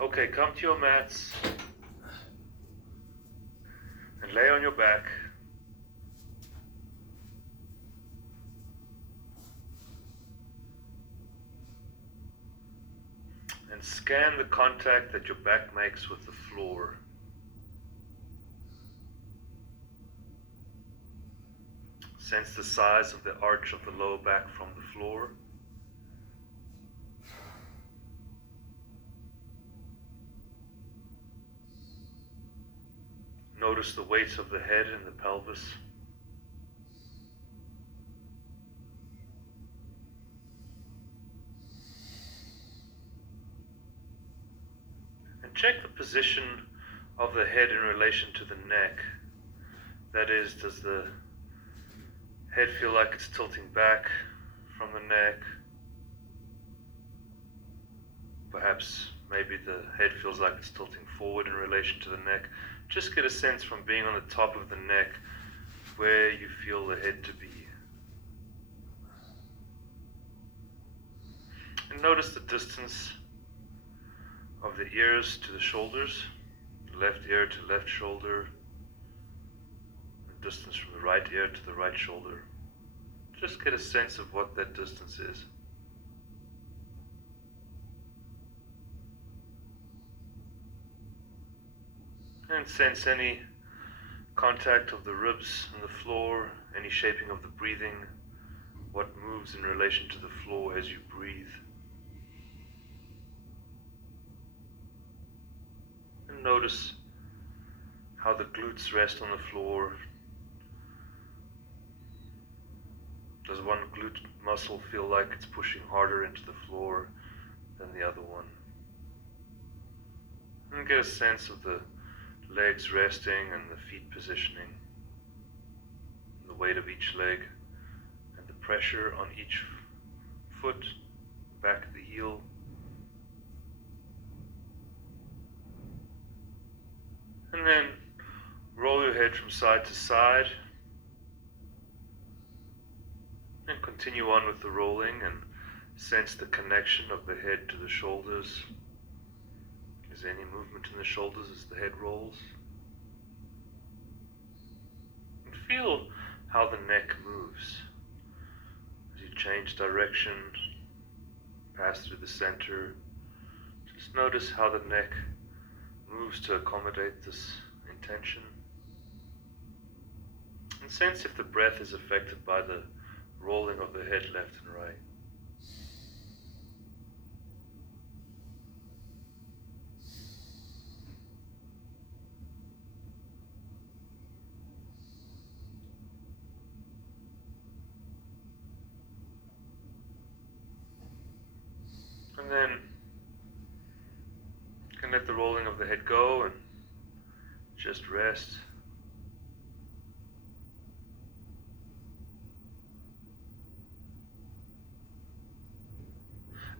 Okay, come to your mats and lay on your back. And scan the contact that your back makes with the floor. Sense the size of the arch of the lower back from the floor. Notice the weight of the head and the pelvis. And check the position of the head in relation to the neck. That is, does the head feel like it's tilting back from the neck? Perhaps maybe the head feels like it's tilting forward in relation to the neck. Just get a sense from being on the top of the neck where you feel the head to be. And notice the distance of the ears to the shoulders, the left ear to left shoulder, the distance from the right ear to the right shoulder. Just get a sense of what that distance is. And sense any contact of the ribs and the floor, any shaping of the breathing, what moves in relation to the floor as you breathe. And notice how the glutes rest on the floor. Does one glute muscle feel like it's pushing harder into the floor than the other one? And get a sense of the legs resting and the feet positioning, the weight of each leg, and the pressure on each foot, back of the heel. And then roll your head from side to side. And continue on with the rolling and sense the connection of the head to the shoulders. Is there any movement in the shoulders as the head rolls? And feel how the neck moves as you change direction, pass through the center. Just notice how the neck moves to accommodate this intention. And sense if the breath is affected by the rolling of the head left and right. And then you can let the rolling of the head go and just rest.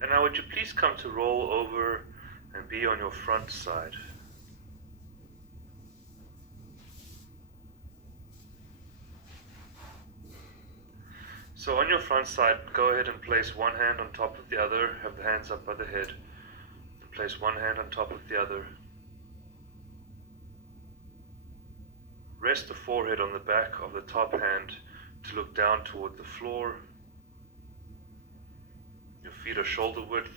And now would you please come to roll over and be on your front side. So on your front side, go ahead and place one hand on top of the other, have the hands up by the head, and place one hand on top of the other. Rest the forehead on the back of the top hand to look down toward the floor. Your feet are shoulder width,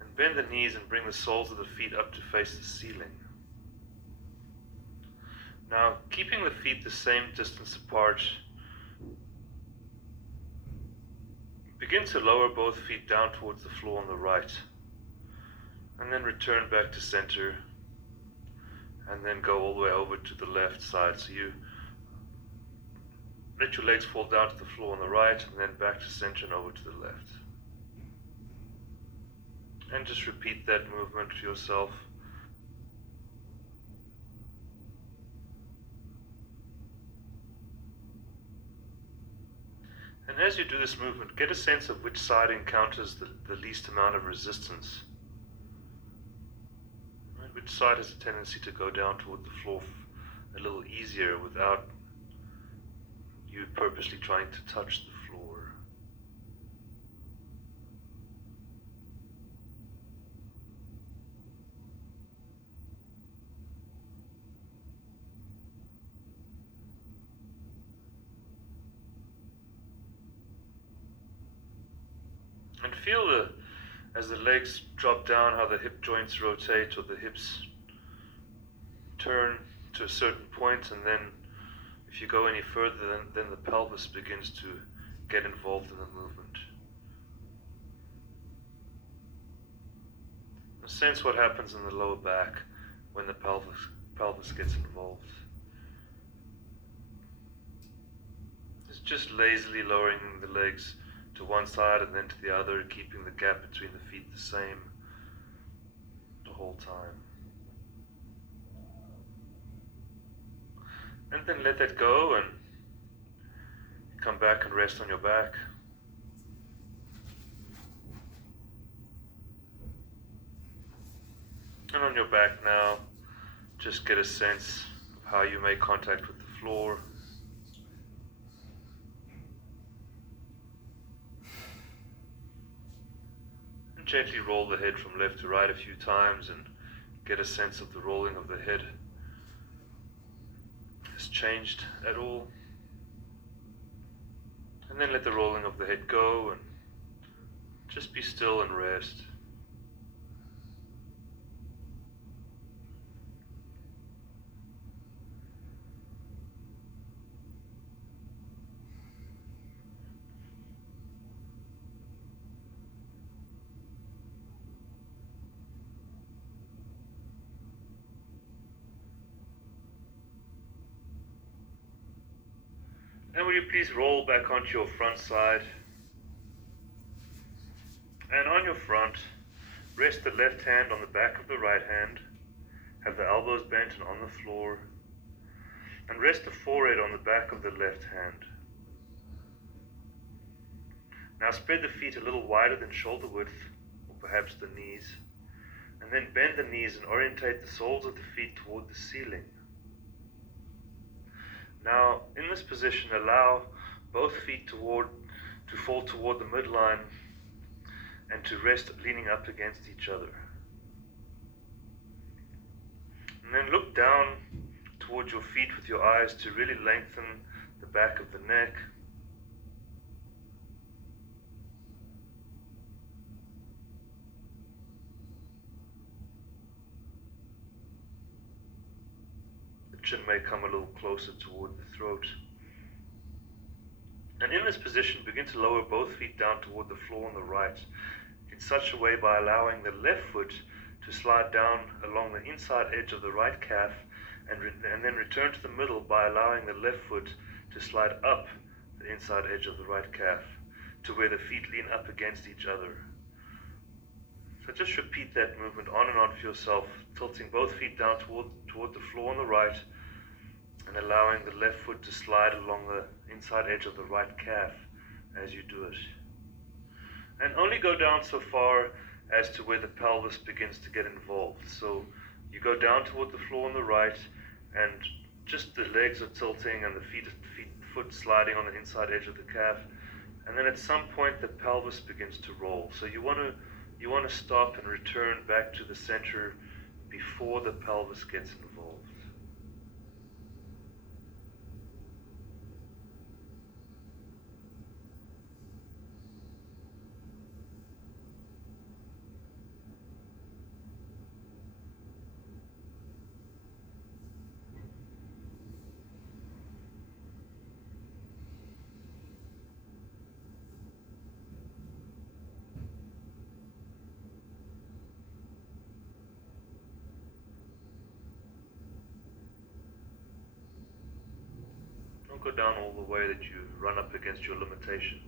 and bend the knees and bring the soles of the feet up to face the ceiling. Now, keeping the feet the same distance apart, begin to lower both feet down towards the floor on the right, and then return back to center, and then go all the way over to the left side. So you let your legs fall down to the floor on the right, and then back to center and over to the left. And just repeat that movement for yourself. And as you do this movement, get a sense of which side encounters the least amount of resistance. Right? Which side has a tendency to go down toward the floor a little easier without you purposely trying to touch the floor. And feel as the legs drop down, how the hip joints rotate or the hips turn to a certain point, and then if you go any further, then the pelvis begins to get involved in the movement. Sense what happens in the lower back when the pelvis gets involved. It's just lazily lowering the legs to one side and then to the other, keeping the gap between the feet the same the whole time. And then let that go and come back and rest on your back. And on your back now, just get a sense of how you make contact with the floor. And gently roll the head from left to right a few times and get a sense of the rolling of the head. Has changed at all. And then let the rolling of the head go and just be still and rest. And will you please roll back onto your front side. And on your front, rest the left hand on the back of the right hand. Have the elbows bent and on the floor. And rest the forehead on the back of the left hand. Now spread the feet a little wider than shoulder width, or perhaps the knees. And then bend the knees and orientate the soles of the feet toward the ceiling. Now, in this position, allow both feet to fall toward the midline and to rest leaning up against each other. And then look down towards your feet with your eyes to really lengthen the back of the neck. Chin may come a little closer toward the throat. And in this position, begin to lower both feet down toward the floor on the right, in such a way by allowing the left foot to slide down along the inside edge of the right calf, and then return to the middle by allowing the left foot to slide up the inside edge of the right calf to where the feet lean up against each other. So just repeat that movement on and on for yourself, tilting both feet down toward the floor on the right and allowing the left foot to slide along the inside edge of the right calf as you do it. And only go down so far as to where the pelvis begins to get involved. So you go down toward the floor on the right and just the legs are tilting and the foot sliding on the inside edge of the calf. And then at some point the pelvis begins to roll. So you want to stop and return back to the center before the pelvis gets involved. Don't go down all the way that you run up against your limitation.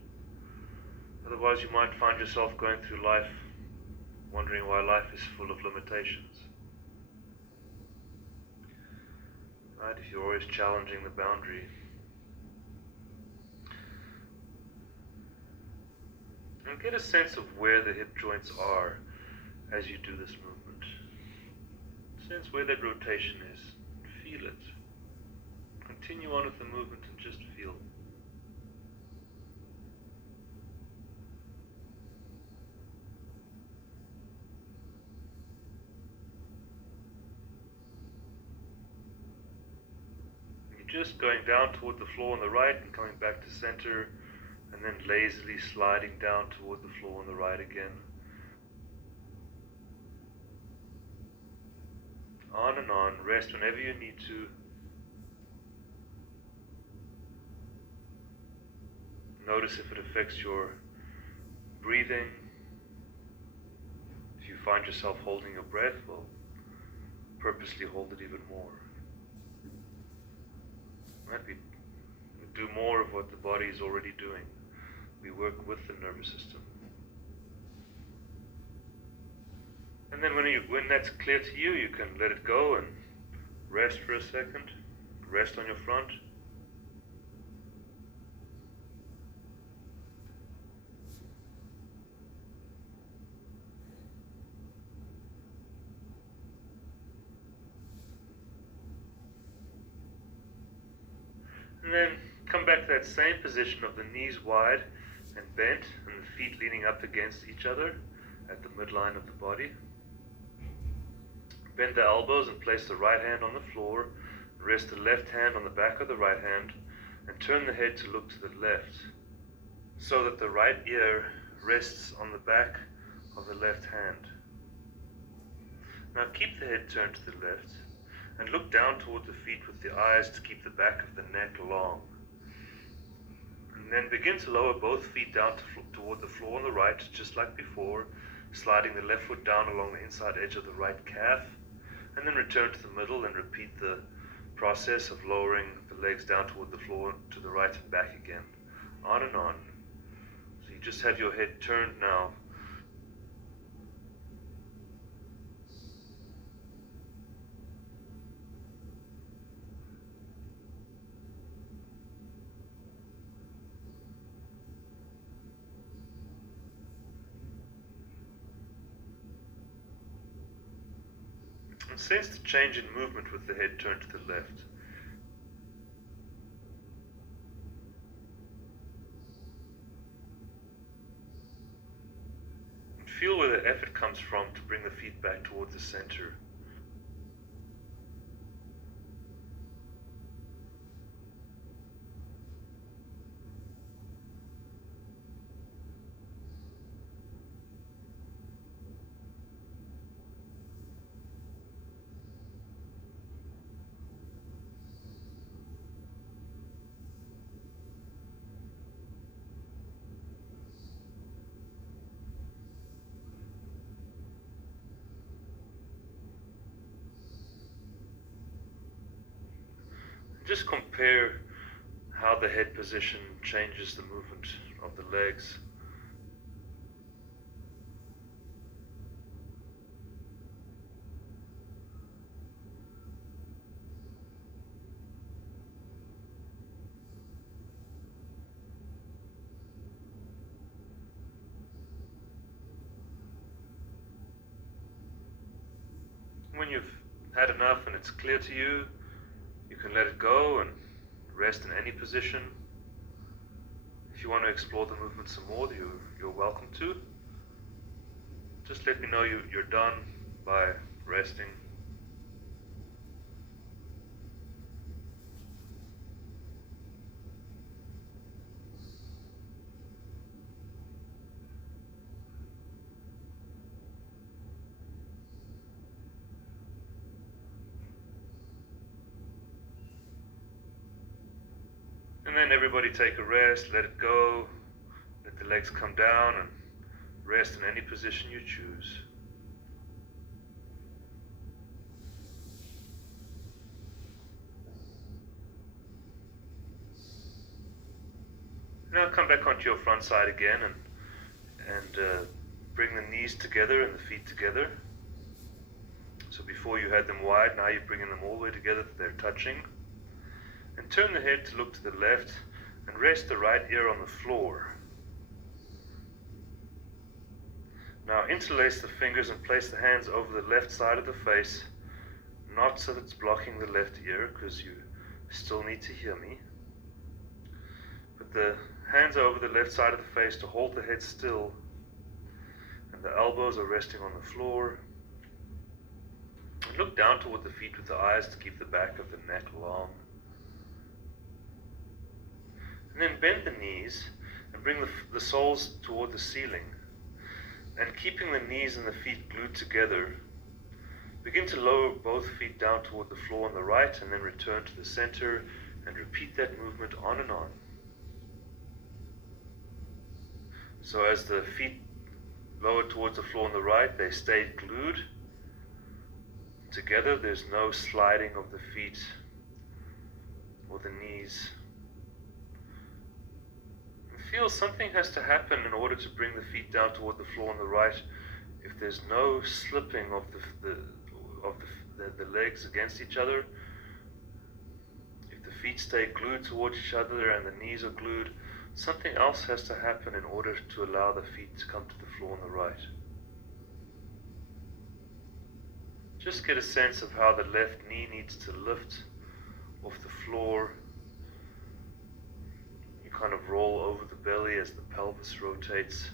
Otherwise you might find yourself going through life wondering why life is full of limitations. Right? If you're always challenging the boundary. And get a sense of where the hip joints are as you do this movement. Sense where that rotation is. Feel it. Continue on with the movement and just feel. You're just going down toward the floor on the right and coming back to center, and and then lazily sliding down toward the floor on the right again. On and on. Rest whenever you need to. Notice if it affects your breathing. If you find yourself holding your breath, well, purposely hold it even more. We do more of what the body is already doing. We work with the nervous system. And then when that's clear to you, you can let it go and rest for a second. Rest on your front. And then come back to that same position of the knees wide and bent and the feet leaning up against each other at the midline of the body. Bend the elbows and place the right hand on the floor. Rest the left hand on the back of the right hand and turn the head to look to the left so that the right ear rests on the back of the left hand. Now keep the head turned to the left and look down toward the feet with the eyes to keep the back of the neck long. And then begin to lower both feet down toward the floor on the right, just like before, sliding the left foot down along the inside edge of the right calf, and then return to the middle and repeat the process of lowering the legs down toward the floor to the right and back again, on and on. So you just have your head turned now. And sense the change in movement with the head turned to the left. And feel where the effort comes from to bring the feet back towards the center. Just compare how the head position changes the movement of the legs. When you've had enough and it's clear to you, you can let it go and rest in any position. If you want to explore the movement some more, you're welcome to. Just let me know you're done by resting. And then everybody take a rest, let it go, let the legs come down and rest in any position you choose. Now come back onto your front side again and bring the knees together and the feet together. So before you had them wide, now you're bringing them all the way together that they're touching. And turn the head to look to the left and rest the right ear on the floor. Now interlace the fingers and place the hands over the left side of the face, not so that it's blocking the left ear, because you still need to hear me. But the hands are over the left side of the face to hold the head still, and the elbows are resting on the floor. And look down toward the feet with the eyes to keep the back of the neck long. And then bend the knees and bring the soles toward the ceiling. And keeping the knees and the feet glued together, begin to lower both feet down toward the floor on the right, and then return to the center and repeat that movement on and on. So as the feet lower towards the floor on the right, they stay glued together. There's no sliding of the feet or the knees. Feel something has to happen in order to bring the feet down toward the floor on the right. If there's no slipping of the legs against each other, if the feet stay glued towards each other and the knees are glued, something else has to happen in order to allow the feet to come to the floor on the right. Just get a sense of how the left knee needs to lift off the floor. You kind of roll over the belly as the pelvis rotates.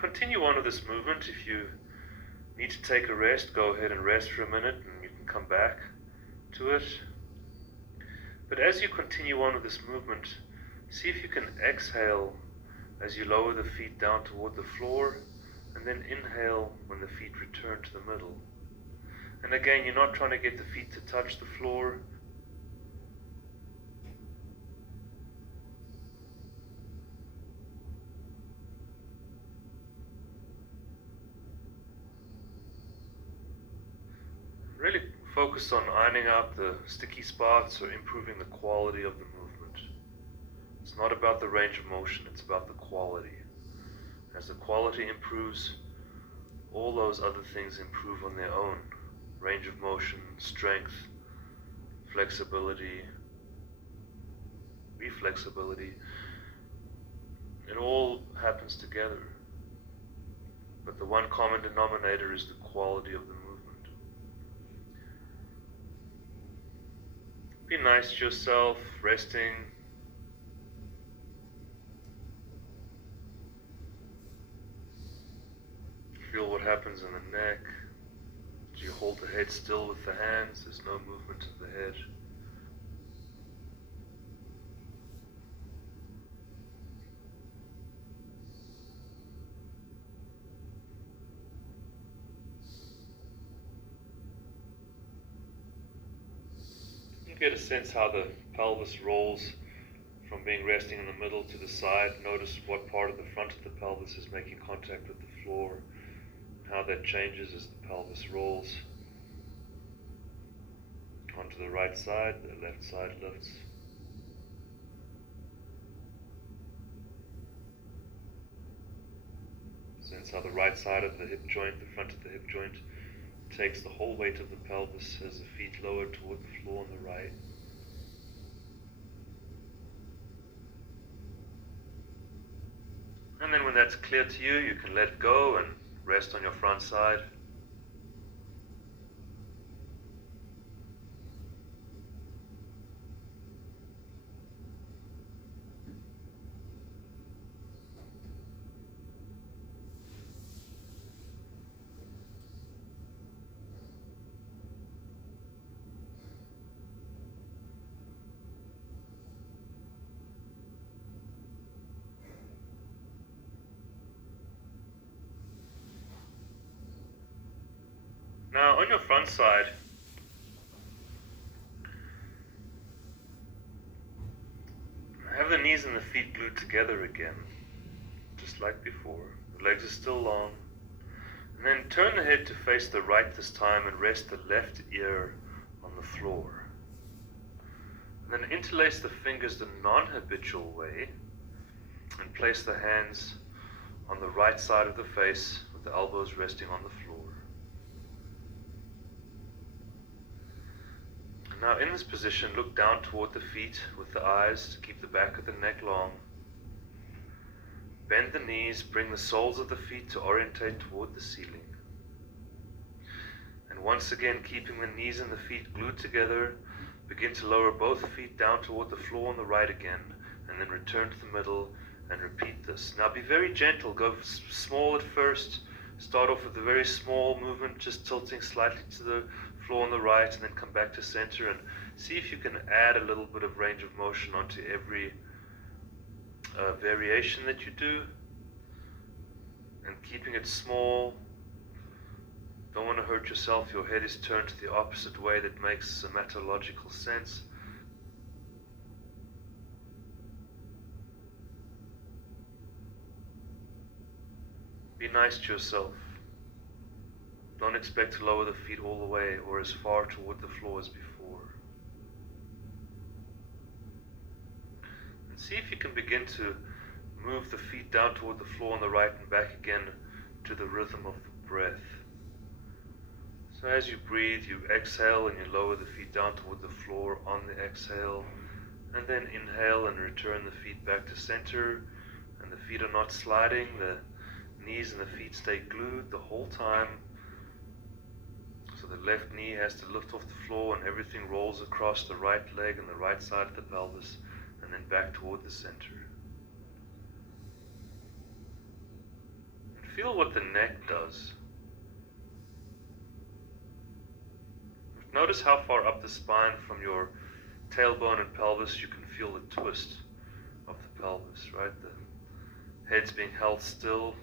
Continue on with this movement. If you need to take a rest, go ahead and rest for a minute and you can come back to it. But as you continue on with this movement, see if you can exhale as you lower the feet down toward the floor, and then inhale when the feet return to the middle. And again, you're not trying to get the feet to touch the floor. Really focus on ironing out the sticky spots or improving the quality of the movement. It's not about the range of motion, it's about the quality. As the quality improves, all those other things improve on their own. Range of motion, strength, flexibility, reflexibility. It all happens together. But the one common denominator is the quality of the movement. Be nice to yourself, resting. Feel what happens in the neck. Do you hold the head still with the hands? There's no movement of the head. Get a sense how the pelvis rolls from being resting in the middle to the side. Notice what part of the front of the pelvis is making contact with the floor, and how that changes as the pelvis rolls onto the right side. The left side lifts. Sense how the right side of the hip joint, the front of the hip joint, takes the whole weight of the pelvis as the feet lower toward the floor on the right. And then when that's clear to you, you can let go and rest on your front side. Now on your front side, have the knees and the feet glued together again, just like before. The legs are still long. And then turn the head to face the right this time and rest the left ear on the floor. And then interlace the fingers the non-habitual way and place the hands on the right side of the face with the elbows resting on the floor. Now in this position, look down toward the feet with the eyes to keep the back of the neck long. Bend the knees, bring the soles of the feet to orientate toward the ceiling. And And once again, keeping the knees and the feet glued together, begin to lower both feet down toward the floor on the right again, and then return to the middle and repeat this. Now be very gentle, go small at first, start off with a very small movement, just tilting slightly to the floor on the right, and then come back to center, and see if you can add a little bit of range of motion onto every variation that you do, and keeping it small. Don't want to hurt yourself. Your head is turned to the opposite way. That makes somatological sense. Be nice to yourself. Don't expect to lower the feet all the way or as far toward the floor as before. And see if you can begin to move the feet down toward the floor on the right and back again to the rhythm of the breath. So as you breathe, you exhale and you lower the feet down toward the floor on the exhale, and then inhale and return the feet back to center, and the feet are not sliding, the knees and the feet stay glued the whole time. So the left knee has to lift off the floor and everything rolls across the right leg and the right side of the pelvis, and then back toward the center. And feel what the neck does. Notice how far up the spine from your tailbone and pelvis you can feel the twist of the pelvis, right? The head's being held still.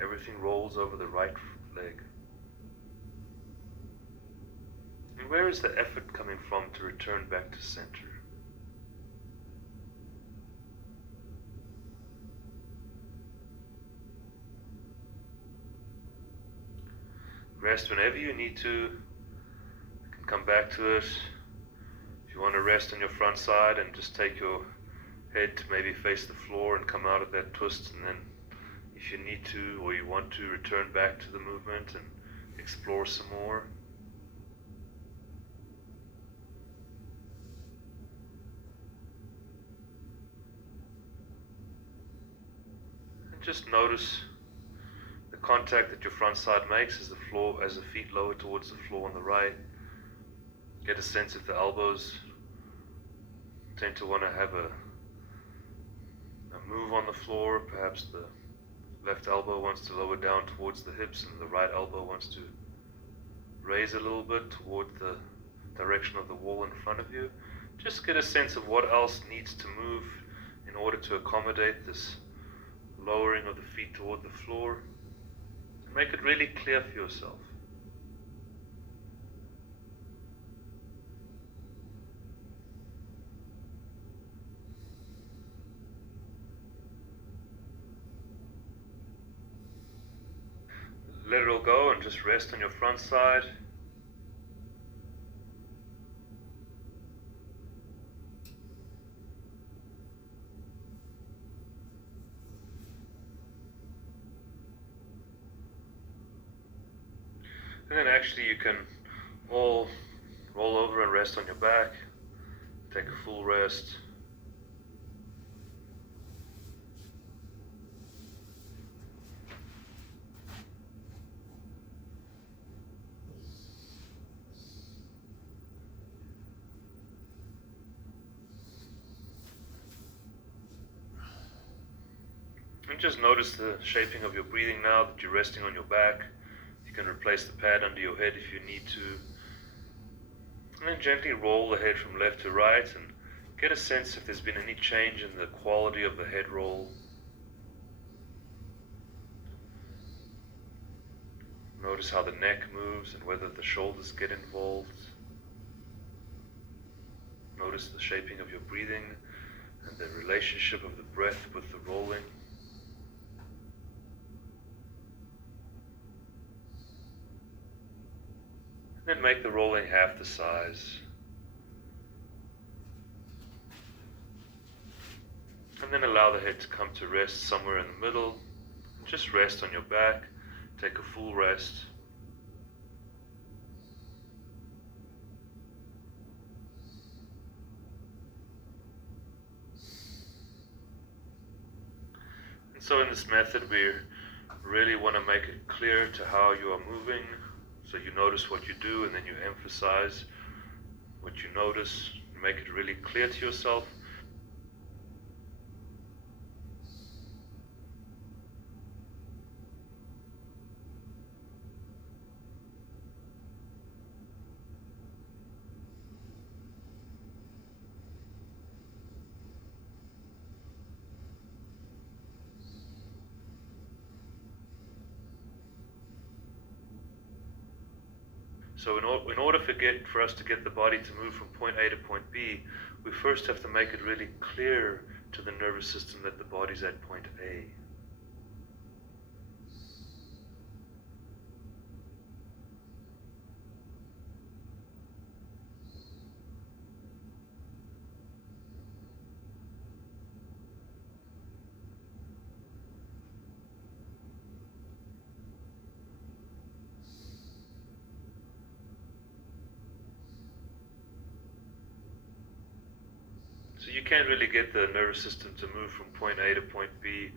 Everything rolls over the right leg. And where is the effort coming from to return back to center? Rest whenever you need to. You can come back to it. If you want to rest on your front side and just take your head to maybe face the floor and come out of that twist, and then if you need to or you want to, return back to the movement and explore some more. And just notice the contact that your front side makes as the feet lower towards the floor on the right. Get a sense if the elbows tend to want to have a move on the floor. Perhaps the left elbow wants to lower down towards the hips and the right elbow wants to raise a little bit toward the direction of the wall in front of you. Just get a sense of what else needs to move in order to accommodate this lowering of the feet toward the floor. And make it really clear for yourself. Let it all go and just rest on your front side. And then actually you can all roll over and rest on your back. Take a full rest. And just notice the shaping of your breathing now that you're resting on your back. You can replace the pad under your head if you need to. And then gently roll the head from left to right and get a sense if there's been any change in the quality of the head roll. Notice how the neck moves and whether the shoulders get involved. Notice the shaping of your breathing and the relationship of the breath with the rolling. And then make the rolling half the size. And then allow the head to come to rest somewhere in the middle. And just rest on your back. Take a full rest. And so in this method, we really want to make it clear to how you are moving. So you notice what you do, and then you emphasize what you notice. Make it really clear to yourself. So in order for us to get the body to move from point A to point B, we first have to make it really clear to the nervous system that the body's at point A. So you can't really get the nervous system to move from point A to point B,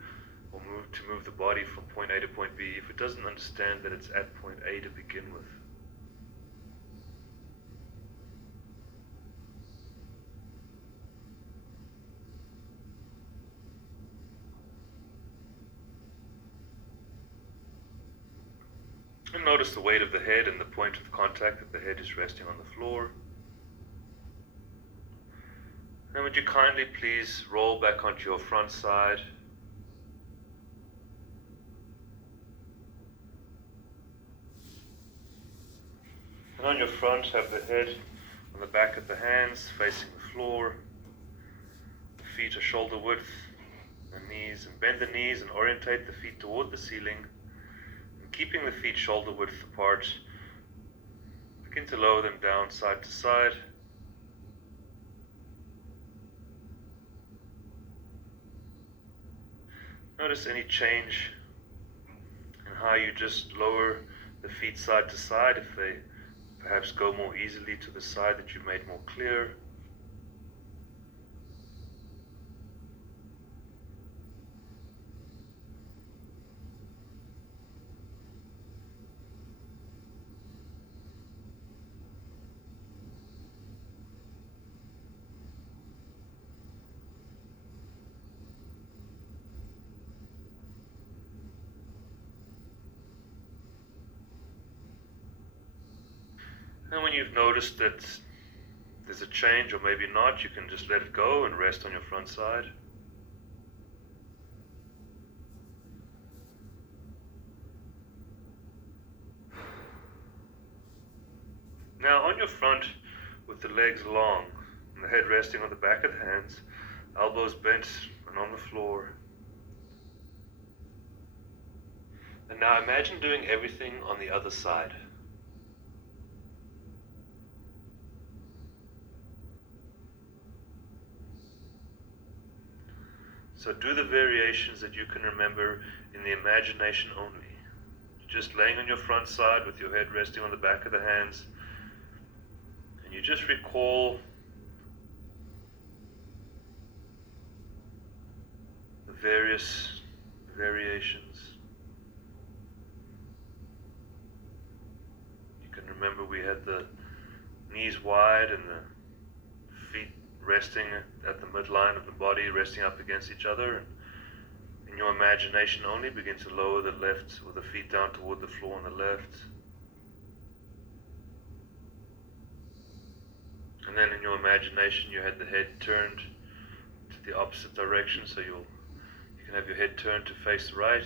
or move the body from point A to point B, if it doesn't understand that it's at point A to begin with. And notice the weight of the head and the point of contact that the head is resting on the floor. And would you kindly please roll back onto your front side. And on your front, have the head on the back of the hands facing the floor. The feet are shoulder width, the knees, and bend the knees and orientate the feet toward the ceiling. And keeping the feet shoulder width apart, begin to lower them down side to side. Notice any change in how you just lower the feet side to side, if they perhaps go more easily to the side that you made more clear. And when you've noticed that there's a change, or maybe not, you can just let it go and rest on your front side. Now on your front, with the legs long and the head resting on the back of the hands, elbows bent and on the floor. And now imagine doing everything on the other side. So do the variations that you can remember in the imagination only. Just laying on your front side with your head resting on the back of the hands. And you just recall the various variations. You can remember we had the knees wide and the feet resting at the midline of the body, resting up against each other. And in your imagination only, begin to lower the left, or the feet down toward the floor on the left. And then in your imagination, you had the head turned to the opposite direction, so you can have your head turned to face the right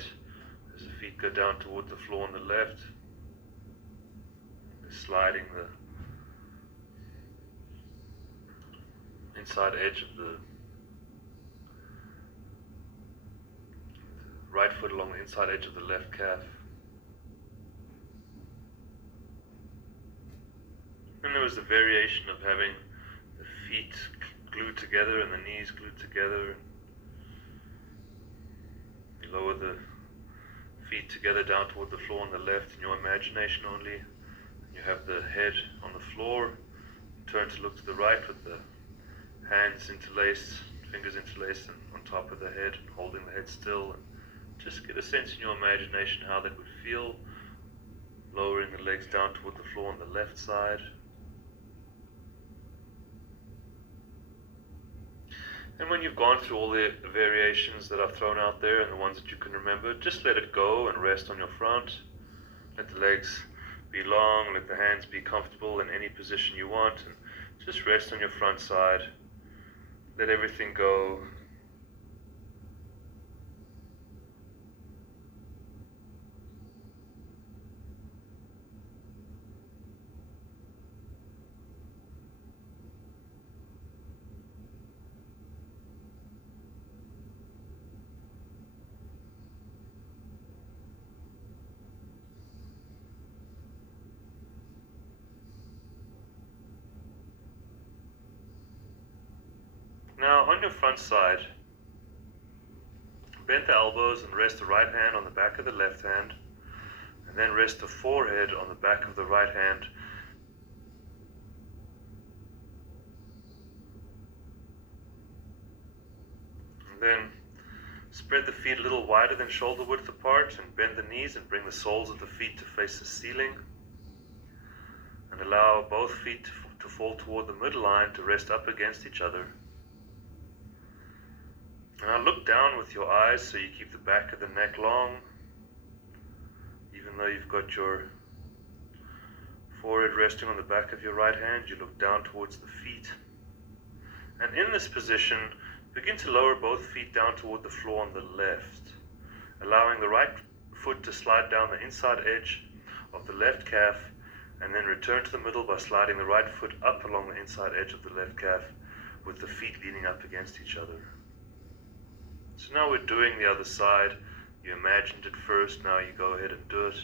as the feet go down toward the floor on the left, sliding the inside edge of the right foot along the inside edge of the left calf. And there was the variation of having the feet glued together and the knees glued together. You lower the feet together down toward the floor on the left in your imagination only. You have the head on the floor. Turn to look to the right with the hands interlaced, fingers interlaced and on top of the head, holding the head still. And just get a sense in your imagination how that would feel, lowering the legs down toward the floor on the left side. And when you've gone through all the variations that I've thrown out there and the ones that you can remember, just let it go and rest on your front. Let the legs be long, let the hands be comfortable in any position you want, and just rest on your front side. Let everything go. Now, on your front side, bend the elbows and rest the right hand on the back of the left hand, and then rest the forehead on the back of the right hand. And then spread the feet a little wider than shoulder width apart, and bend the knees and bring the soles of the feet to face the ceiling. And allow both feet to fall toward the midline to rest up against each other. Now look down with your eyes so you keep the back of the neck long, even though you've got your forehead resting on the back of your right hand. You look down towards the feet. And in this position, begin to lower both feet down toward the floor on the left, allowing the right foot to slide down the inside edge of the left calf, and then return to the middle by sliding the right foot up along the inside edge of the left calf with the feet leaning up against each other. So now we're doing the other side. You imagined it first, now you go ahead and do it.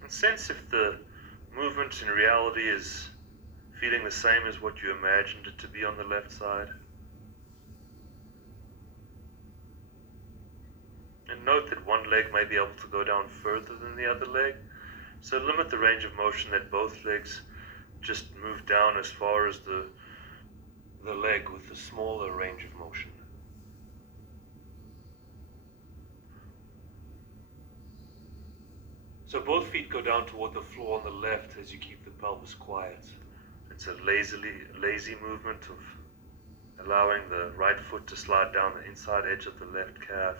And sense if the movement in reality is feeling the same as what you imagined it to be on the left side. And note that one leg may be able to go down further than the other leg, so limit the range of motion that both legs just move down as far as the leg with the smaller range of motion. So both feet go down toward the floor on the left as you keep the pelvis quiet. It's a lazy movement of allowing the right foot to slide down the inside edge of the left calf.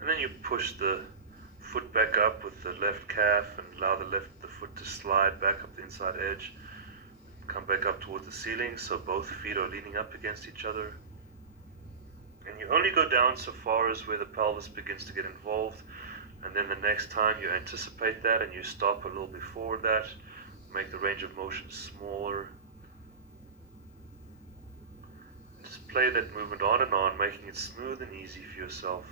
And then you push the foot back up with the left calf and allow the foot to slide back up the inside edge. Come back up towards the ceiling so both feet are leaning up against each other. And you only go down so far as where the pelvis begins to get involved. And then the next time you anticipate that and you stop a little before that. Make the range of motion smaller. Just play that movement on and on, making it smooth and easy for yourself.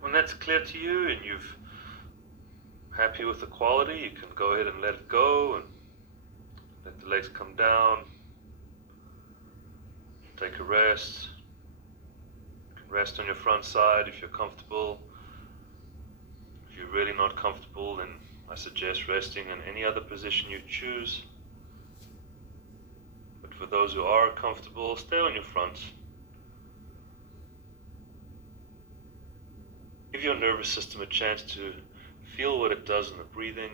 When that's clear to you and you're happy with the quality, you can go ahead and let it go and let the legs come down. Take a rest. You can rest on your front side if you're comfortable. If you're really not comfortable, then I suggest resting in any other position you choose. But for those who are comfortable, stay on your front. Give your nervous system a chance to feel what it does in the breathing.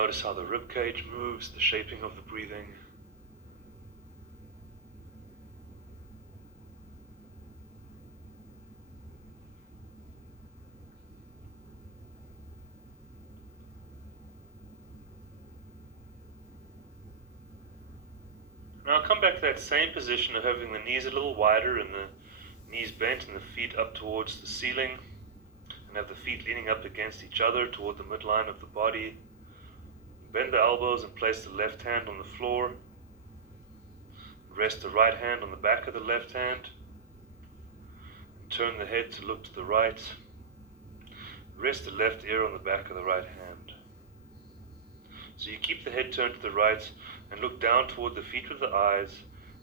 Notice how the rib cage moves, the shaping of the breathing. Now come back to that same position of having the knees a little wider and the knees bent and the feet up towards the ceiling, and have the feet leaning up against each other toward the midline of the body. Bend the elbows and place the left hand on the floor. Rest the right hand on the back of the left hand. And turn the head to look to the right. Rest the left ear on the back of the right hand. So you keep the head turned to the right and look down toward the feet with the eyes,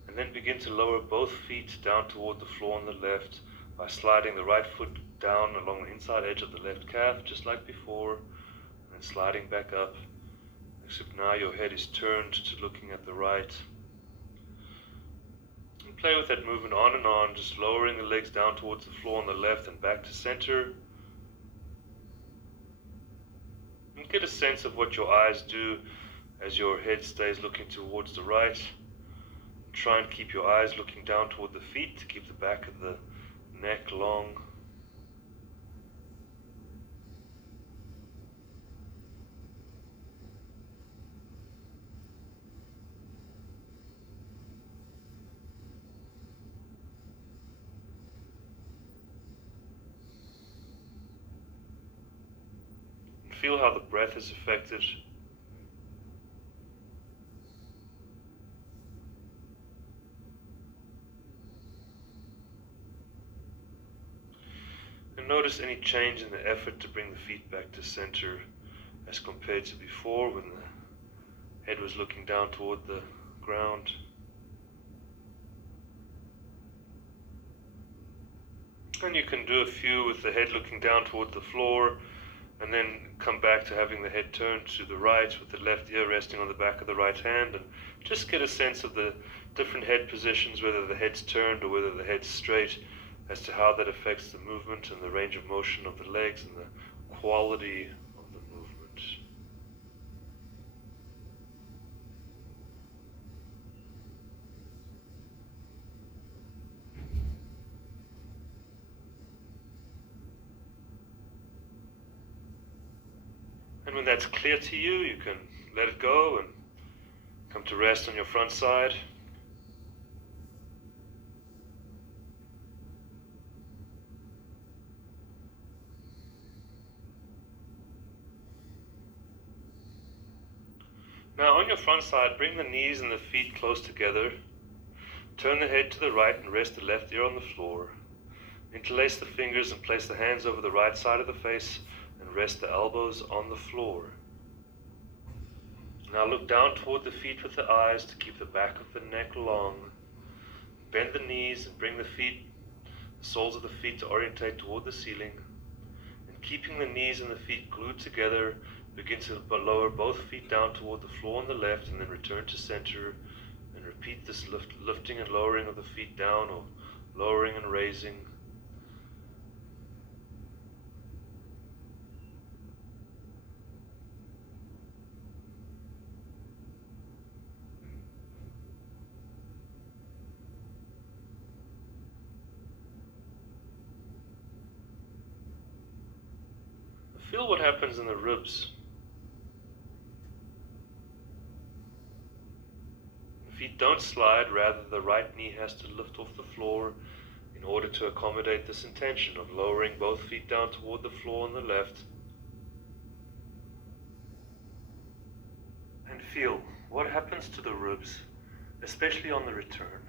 and then begin to lower both feet down toward the floor on the left by sliding the right foot down along the inside edge of the left calf, just like before, and then sliding back up, except now your head is turned to looking at the right. And play with that movement on and on, just lowering the legs down towards the floor on the left and back to center. And get a sense of what your eyes do as your head stays looking towards the right. Try and keep your eyes looking down toward the feet to keep the back of the neck long. And feel how the breath is affected. Notice any change in the effort to bring the feet back to center as compared to before when the head was looking down toward the ground. And you can do a few with the head looking down toward the floor, and then come back to having the head turned to the right with the left ear resting on the back of the right hand, and just get a sense of the different head positions, whether the head's turned or whether the head's straight, as to how that affects the movement and the range of motion of the legs and the quality of the movement. And when that's clear to you, you can let it go and come to rest on your front side. Now on your front side, bring the knees and the feet close together. Turn the head to the right and rest the left ear on the floor. Interlace the fingers and place the hands over the right side of the face and rest the elbows on the floor. Now look down toward the feet with the eyes to keep the back of the neck long. Bend the knees and bring the soles of the feet to orientate toward the ceiling. And keeping the knees and the feet glued together, begin to lower both feet down toward the floor on the left and then return to center, and repeat this lifting and lowering of the feet down, or lowering and raising. Feel what happens in the ribs. Feet don't slide, rather the right knee has to lift off the floor in order to accommodate this intention of lowering both feet down toward the floor on the left. And feel what happens to the ribs, especially on the return.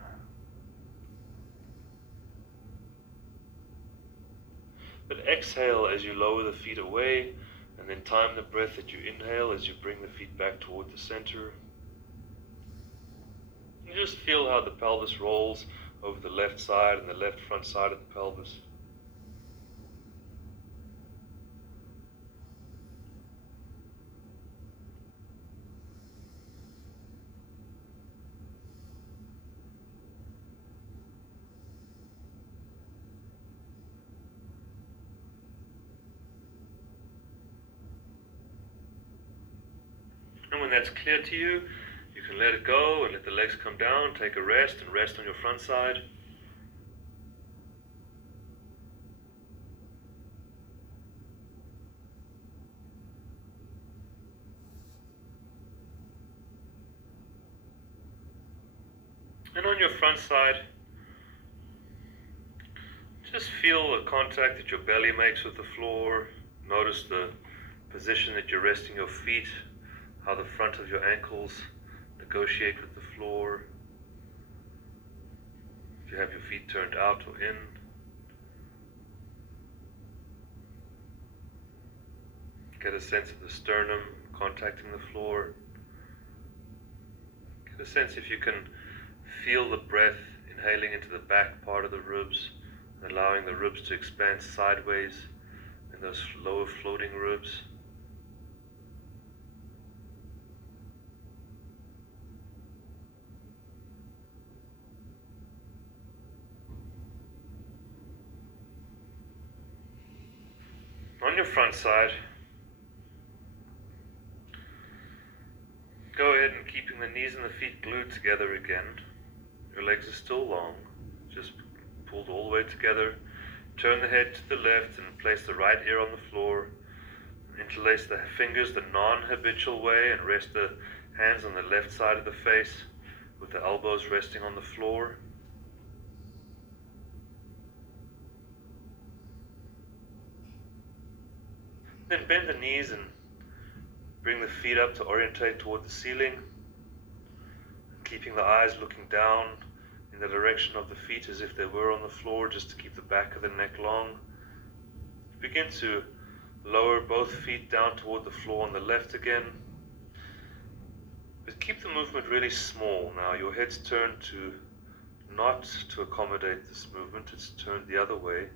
But exhale as you lower the feet away, and then time the breath that you inhale as you bring the feet back toward the center. And just feel how the pelvis rolls over the left side and the left front side of the pelvis. And when that's clear to you, you can let it go and let the legs come down, take a rest, and rest on your front side. And on your front side, just feel the contact that your belly makes with the floor. Notice the position that you're resting your feet, how the front of your ankles negotiate with the floor. If you have your feet turned out or in. Get a sense of the sternum contacting the floor. Get a sense if you can feel the breath inhaling into the back part of the ribs and allowing the ribs to expand sideways in those lower floating ribs. On your front side, go ahead and keeping the knees and the feet glued together again. Your legs are still long, just pulled all the way together. Turn the head to the left and place the right ear on the floor. Interlace the fingers the non-habitual way and rest the hands on the left side of the face with the elbows resting on the floor. Then bend the knees and bring the feet up to orientate toward the ceiling, keeping the eyes looking down in the direction of the feet as if they were on the floor, just to keep the back of the neck long. Begin to lower both feet down toward the floor on the left again. But keep the movement really small now. Your head's turned to not to accommodate this movement, it's turned the other way.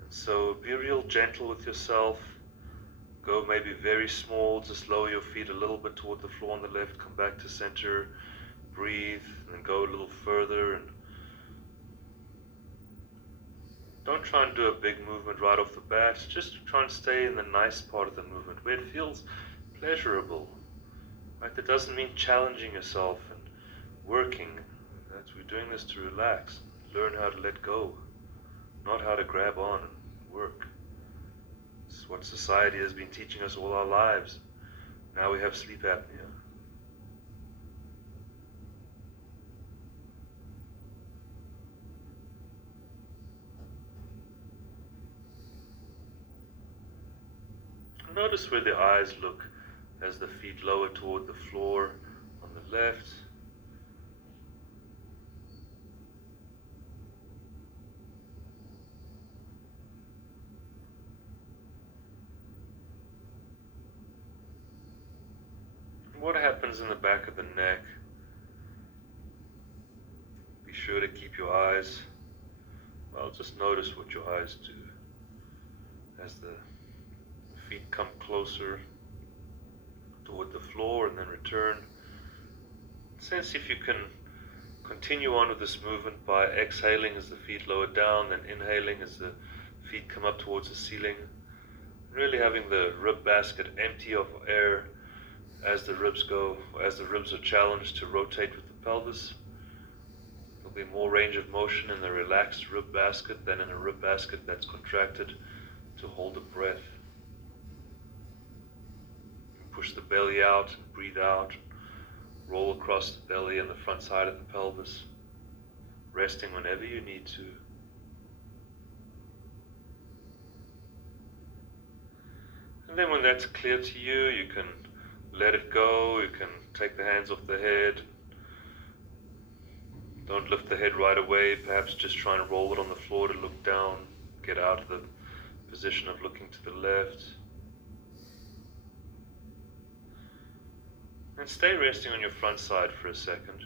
And so be real gentle with yourself. Go maybe very small, just lower your feet a little bit toward the floor on the left, come back to center, breathe, and then go a little further. And don't try and do a big movement right off the bat, just try and stay in the nice part of the movement where it feels pleasurable. Right? That doesn't mean challenging yourself and working. We're doing this to relax, learn how to let go, not how to grab on and work. It's what society has been teaching us all our lives. Now we have sleep apnea. Notice where the eyes look as the feet lower toward the floor on the left. What happens in the back of the neck? Be sure to keep your eyes, well, just notice what your eyes do as the feet come closer toward the floor and then return. Sense if you can continue on with this movement by exhaling as the feet lower down, then inhaling as the feet come up towards the ceiling. Really having the rib basket empty of air as the ribs go, as the ribs are challenged to rotate with the pelvis. There'll be more range of motion in the relaxed rib basket than in a rib basket that's contracted to hold the breath. Push the belly out and breathe out. Roll across the belly and the front side of the pelvis, resting whenever you need to. And then when that's clear to you, you can let it go. You can take the hands off the head. Don't lift the head right away. Perhaps just try and roll it on the floor to look down. Get out of the position of looking to the left. And stay resting on your front side for a second.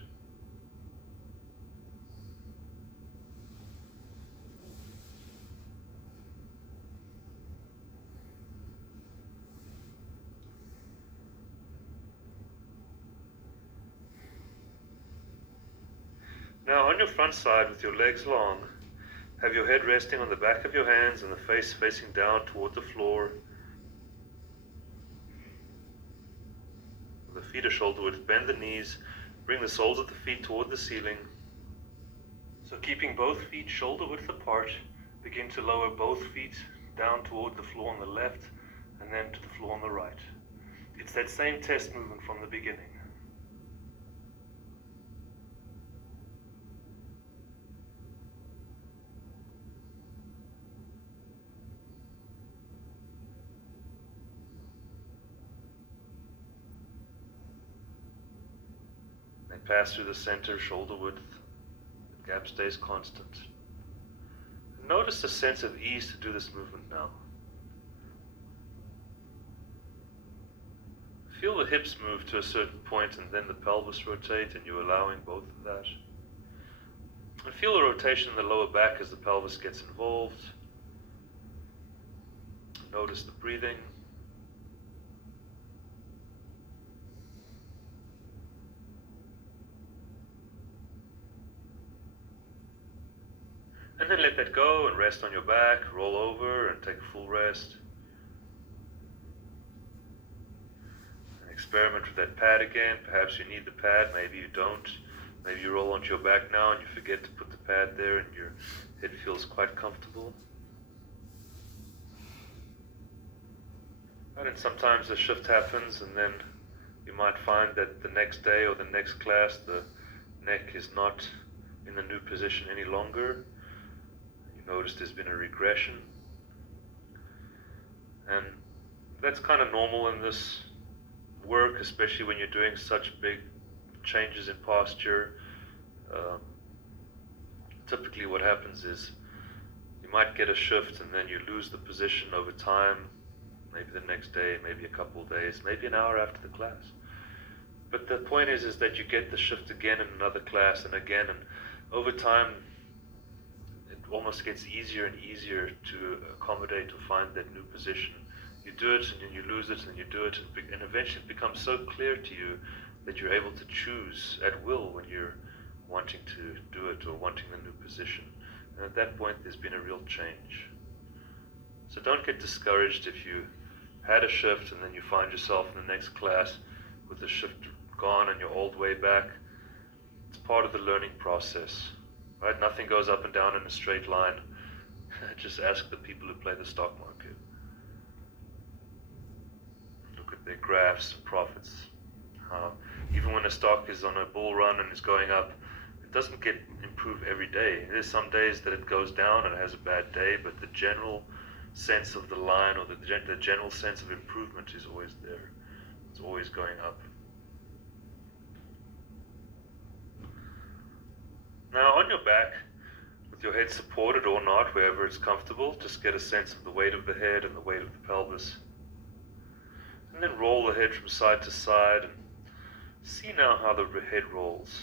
Now on your front side with your legs long, have your head resting on the back of your hands and the face facing down toward the floor. The feet are shoulder width. Bend the knees, bring the soles of the feet toward the ceiling. So keeping both feet shoulder width apart, begin to lower both feet down toward the floor on the left and then to the floor on the right. It's that same test movement from the beginning. Then pass through the center, shoulder width. The gap stays constant. Notice a sense of ease to do this movement now. Feel the hips move to a certain point and then the pelvis rotate, and you're allowing both of that. And feel the rotation in the lower back as the pelvis gets involved. Notice the breathing. And then let that go and rest on your back, roll over and take a full rest. And experiment with that pad again. Perhaps you need the pad, maybe you don't. Maybe you roll onto your back now and you forget to put the pad there and your head feels quite comfortable. And then sometimes a shift happens and then you might find that the next day or the next class the neck is not in the new position any longer. Notice there's been a regression, and that's kind of normal in this work, especially when you're doing such big changes in posture. Typically what happens is you might get a shift and then you lose the position over time, maybe the next day, maybe a couple of days, maybe an hour after the class. But the point is that you get the shift again in another class and again, and over time almost gets easier and easier to accommodate or find that new position. You do it and then you lose it and you do it, and eventually it becomes so clear to you that you're able to choose at will when you're wanting to do it or wanting the new position. And at that point there's been a real change. So don't get discouraged if you had a shift and then you find yourself in the next class with the shift gone and your old way back. It's part of the learning process. Right? Nothing goes up and down in a straight line. Just ask the people who play the stock market. Look at their graphs and profits. Even when a stock is on a bull run and is going up, it doesn't get improved every day. There's some days that it goes down and it has a bad day, but the general sense of the line or the general sense of improvement is always there. It's always going up. Now on your back, with your head supported or not, wherever it's comfortable, just get a sense of the weight of the head and the weight of the pelvis. And then roll the head from side to side and see now how the head rolls.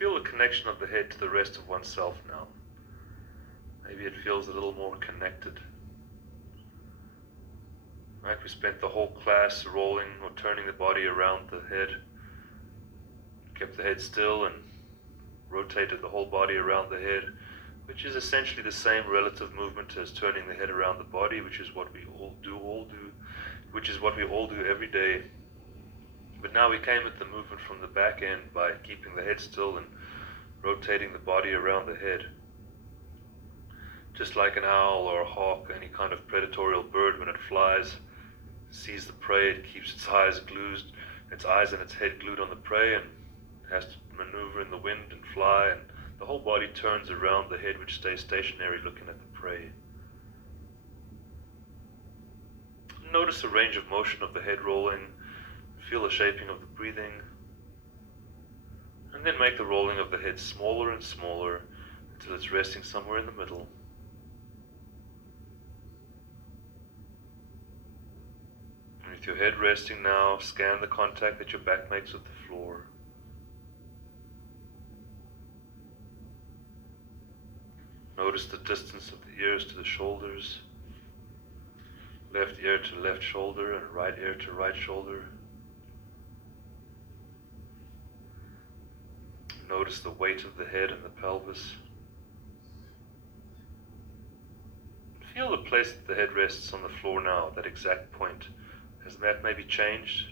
Feel the connection of the head to the rest of oneself now. Maybe it feels a little more connected. Right, we spent the whole class rolling or turning the body around the head. Kept the head still and rotated the whole body around the head, which is essentially the same relative movement as turning the head around the body, which is what we all do, which is what we all do every day. But now we came at the movement from the back end by keeping the head still and rotating the body around the head. Just like an owl or a hawk, any kind of predatory bird, when it flies, sees the prey, it keeps its eyes and its head glued on the prey, and has to maneuver in the wind and fly, and the whole body turns around the head, which stays stationary looking at the prey. Notice the range of motion of the head rolling, feel the shaping of the breathing, and then make the rolling of the head smaller and smaller until it's resting somewhere in the middle. And with your head resting now, scan the contact that your back makes with the floor. Notice the distance of the ears to the shoulders, left ear to left shoulder and right ear to right shoulder. Notice the weight of the head and the pelvis. Feel the place that the head rests on the floor now, that exact point Has that maybe changed?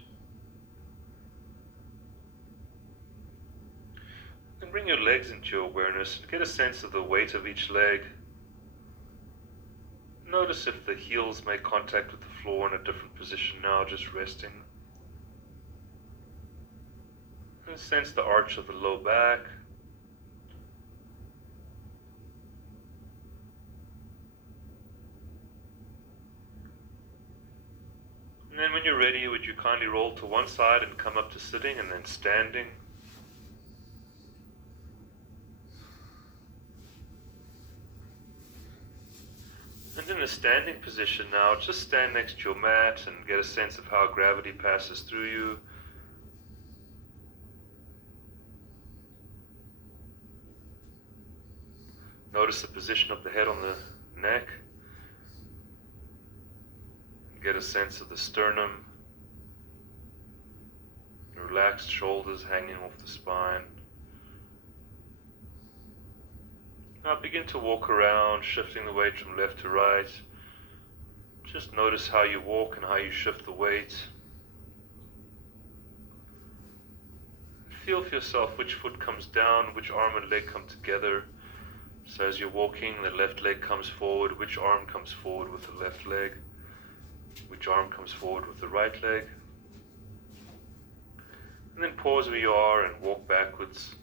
Then bring your legs into your awareness and get a sense of the weight of each leg. Notice if the heels make contact with the floor in a different position now, just resting. And sense the arch of the low back. And then when you're ready, would you kindly roll to one side and come up to sitting and then standing? And in the standing position now, just stand next to your mat and get a sense of how gravity passes through you. Notice the position of the head on the neck. Get a sense of the sternum, relaxed shoulders hanging off the spine. Now begin to walk around, shifting the weight from left to right. Just notice how you walk and how you shift the weight. Feel for yourself which foot comes down, which arm and leg come together. So as you're walking, the left leg comes forward, which arm comes forward with the left leg. Which arm comes forward with the right leg. And then pause where you are and walk backwards.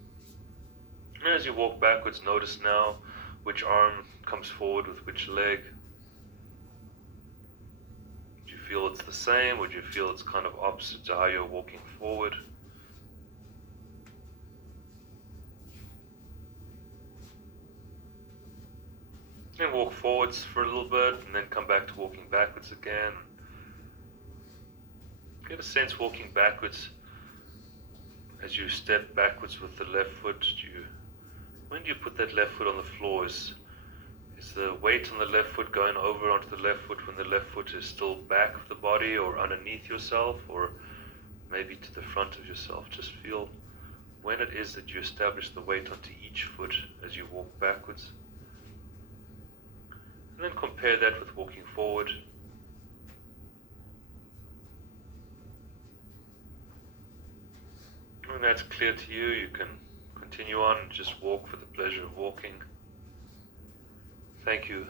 And as you walk backwards, notice now which arm comes forward with which leg. Do you feel it's the same, or do you feel it's kind of opposite to how you're walking forward? And walk forwards for a little bit, and then come back to walking backwards again. Get a sense walking backwards as you step backwards with the left foot. When do you put that left foot on the floor? Is the weight on the left foot going over onto the left foot when the left foot is still back of the body, or underneath yourself, or maybe to the front of yourself? Just feel when it is that you establish the weight onto each foot as you walk backwards. And then compare that with walking forward. When that's clear to you, you can continue on and just walk for the pleasure of walking. Thank you.